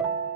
you.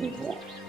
people.